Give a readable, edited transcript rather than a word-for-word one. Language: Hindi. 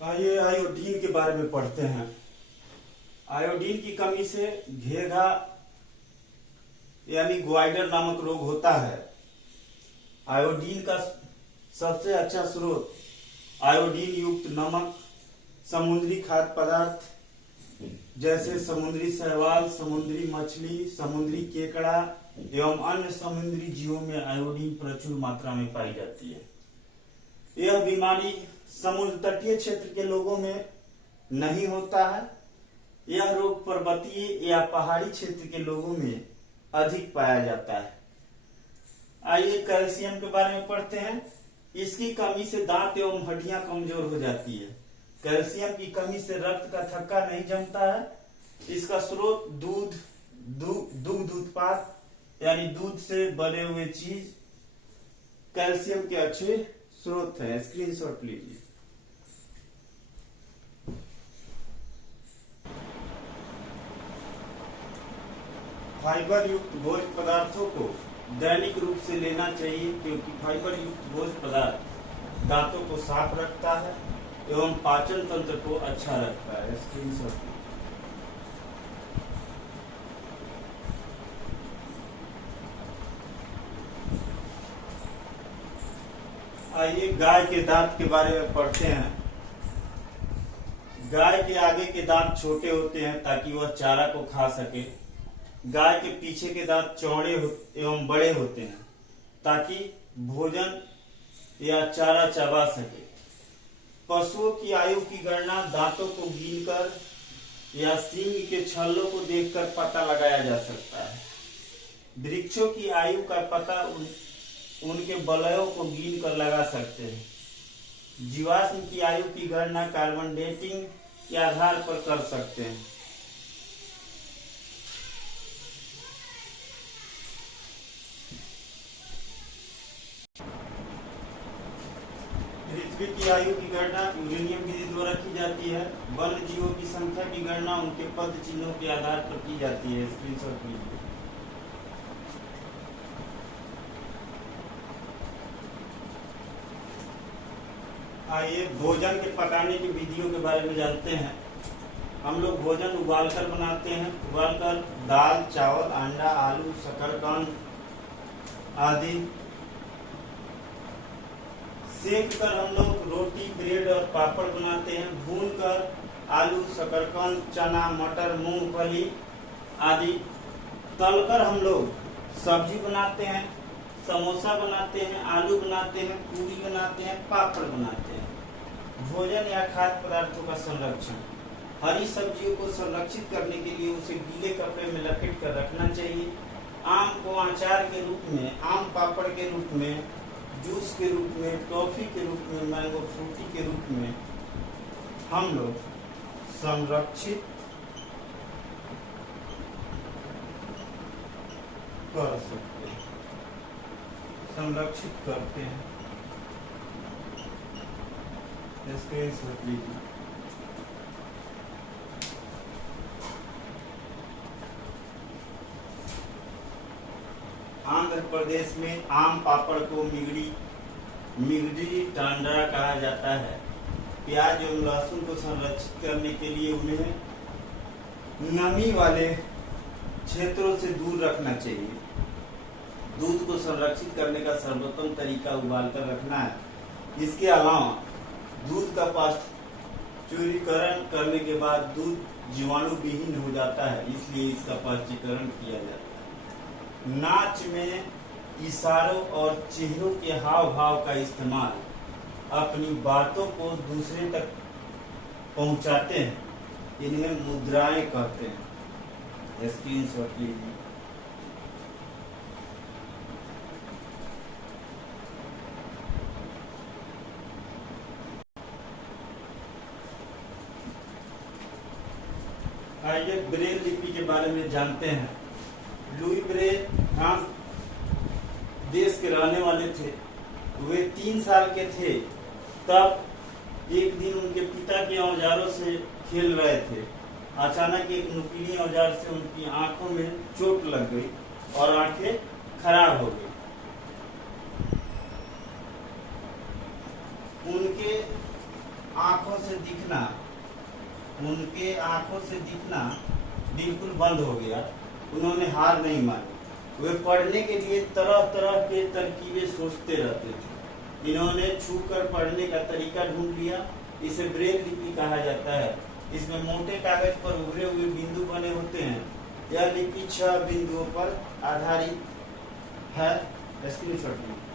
आइए आयोडीन के बारे में पढ़ते हैं। आयोडीन की कमी से घेघा यानी ग्वाइडर नामक रोग होता है। आयोडीन का सबसे अच्छा स्रोत आयोडीन युक्त नमक, समुद्री खाद्य पदार्थ जैसे समुद्री शैवाल, समुद्री मछली, समुद्री केकड़ा एवं अन्य समुद्री जीवों में आयोडीन प्रचुर मात्रा में पाई जाती है। यह बीमारी समुद्र तटीय क्षेत्र के लोगों में नहीं होता है। यह रोग पर्वतीय या पहाड़ी क्षेत्र के लोगों में अधिक पाया जाता है। आइए कैल्शियम के बारे में पढ़ते हैं। इसकी कमी से दांत एवं हड्डियां कमजोर हो जाती है। कैल्शियम की कमी से रक्त का थक्का नहीं जमता है। इसका स्रोत दुग्ध उत्पाद यानी दूध से बने हुए चीज कैल्शियम के अच्छे स्रोत है। स्क्रीनशॉट लीजिए। फाइबर युक्त भोज्य पदार्थों को दैनिक रूप से लेना चाहिए, क्योंकि फाइबर युक्त भोज्य पदार्थ दांतों को साफ रखता है एवं पाचन तंत्र को अच्छा रखता है। स्क्रीनशॉट। आइए गाय के दांत के बारे में पढ़ते हैं। गाय के आगे के दांत छोटे होते हैं ताकि वह चारा को खा सके। गाय के पीछे के दांत चौड़े एवं बड़े होते हैं ताकि भोजन या चारा चबा सके। पशुओं की आयु की गणना दांतों को गिनकर या सींग के छल्लों को देखकर पता लगाया जा सकता है। वृक्षों की आयु का पता उनके बलयों को गिन कर लगा सकते हैं। जीवाश्म की आयु की गणना कार्बन डेटिंग के आधार पर कर सकते हैं। पृथ्वी की आयु की गणना यूरेनियम विधि द्वारा की जाती है। वन्य जीवों की संख्या की गणना उनके पद चिन्हों के आधार पर की जाती है। स्क्रीनशॉट लीजिए। आइए भोजन के पकाने की विधियों के बारे में जानते हैं। हम लोग भोजन उबालकर बनाते हैं। उबालकर दाल, चावल, अंडा, आलू, शकरकंद आदि। सेक कर हम लोग रोटी, ब्रेड और पापड़ बनाते हैं। भून कर आलू, शकरकंद, चना, मटर, मूंगफली आदि। तलकर हम लोग सब्जी बनाते हैं, समोसा बनाते हैं, आलू बनाते हैं, पूरी बनाते हैं, पापड़ बनाते हैं। भोजन या खाद्य पदार्थों का संरक्षण। हरी सब्जियों को संरक्षित करने के लिए उसे गीले कपड़े में लपेट कर रखना चाहिए। आम को अचार के रूप में, आम पापड़ के रूप में, जूस के रूप में, टॉफी के रूप में, मैंगो फ्रूटी के रूप में हम लोग संरक्षित कर सकते हैं, संरक्षित करते हैं। स्क्रीनशॉट लीजिए। आंध्र प्रदेश में आम पापड़ को मिगडी टांड्रा कहा जाता है। प्याज एवं लहसुन को संरक्षित करने के लिए उन्हें नमी वाले क्षेत्रों से दूर रखना चाहिए। दूध को संरक्षित करने का सर्वोत्तम तरीका उबालकर रखना है। इसके अलावा दूध का पाश्चुरीकरण करने के बाद दूध जीवाणु विहीन हो जाता है, इसलिए इसका पाश्चुरीकरण किया जाता है। नाच में इशारों और चेहरों के हाव भाव का इस्तेमाल अपनी बातों को दूसरे तक पहुंचाते हैं, इन्हें मुद्राएं कहते हैं। स्क्रीनशॉट लीजिए। आइए ब्रेल लिपि के बारे में जानते हैं। लुई ब्रेल फ्रांस देश के रहने वाले थे। वे 3 साल के थे तब एक दिन उनके पिता के औजारों से खेल रहे थे। अचानक एक नुकीली औजार से उनकी आंखों में चोट लग गई और आंखें खराब हो गई। उनके आंखों से दिखना, उनके आंखों से दिखना बिल्कुल बंद हो गया। उन्होंने हार नहीं मानी। वे पढ़ने के लिए तरह तरह के तरकीबें सोचते रहते थे। इन्होंने छू कर पढ़ने का तरीका ढूंढ लिया। इसे ब्रेल लिपि कहा जाता है। इसमें मोटे कागज पर उभरे हुए बिंदु बने होते हैं। यह लिपि 6 बिंदुओं पर आधारित है। स्क्रीनशॉट लीजिए।